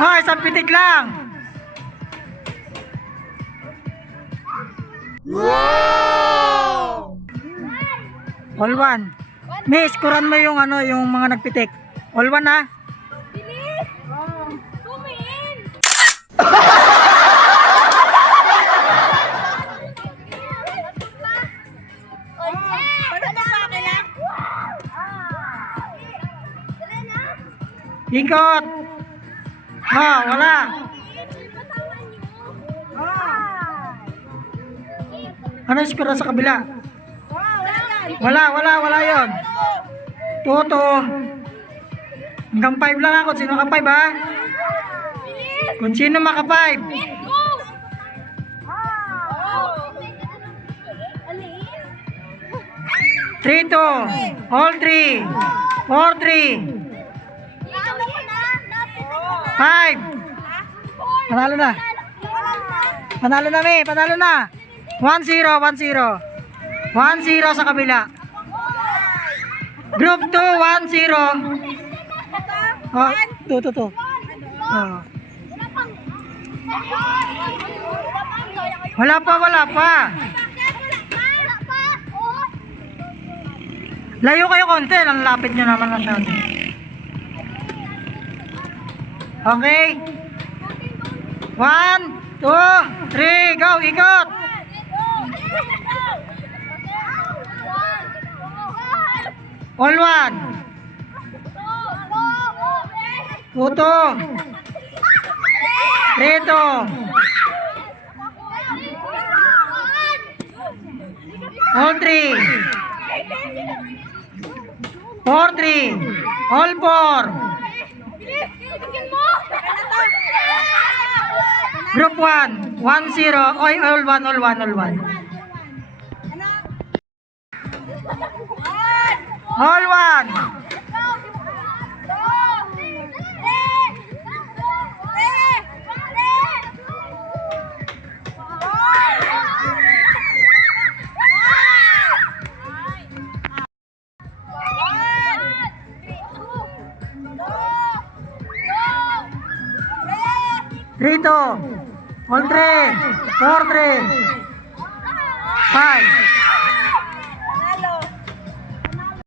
Hoy, isang pitik lang. Wow! All one. Miss, kuran mo yung ano, yung mga nagpitik. All one ha. Bilis! Tumiin! Ikot. Oh, wala. Ano yung skura sa kabila? Wala yon. Toto. Hanggang 5 lang ako. Sino ka 5 ha? Kung sino maka 5. 3, 2. All 3. 4, 3. 5. Panalo na. Panalo na, May. Panalo na. 1-0, 1-0. 1-0 sa kabila. Group 2, 1-0. Oh, 2-2. Oh. Wala pa. Layo kayo konti. Ang lapit nyo naman masyado. Okay. 1, 2, 3, go, ikot. All one. Tuto. Reto. All 3. 4, 3. All 4. Group 1, 1-0. Oy, all one. All one. Three, two. All 3. 4, 3. 5.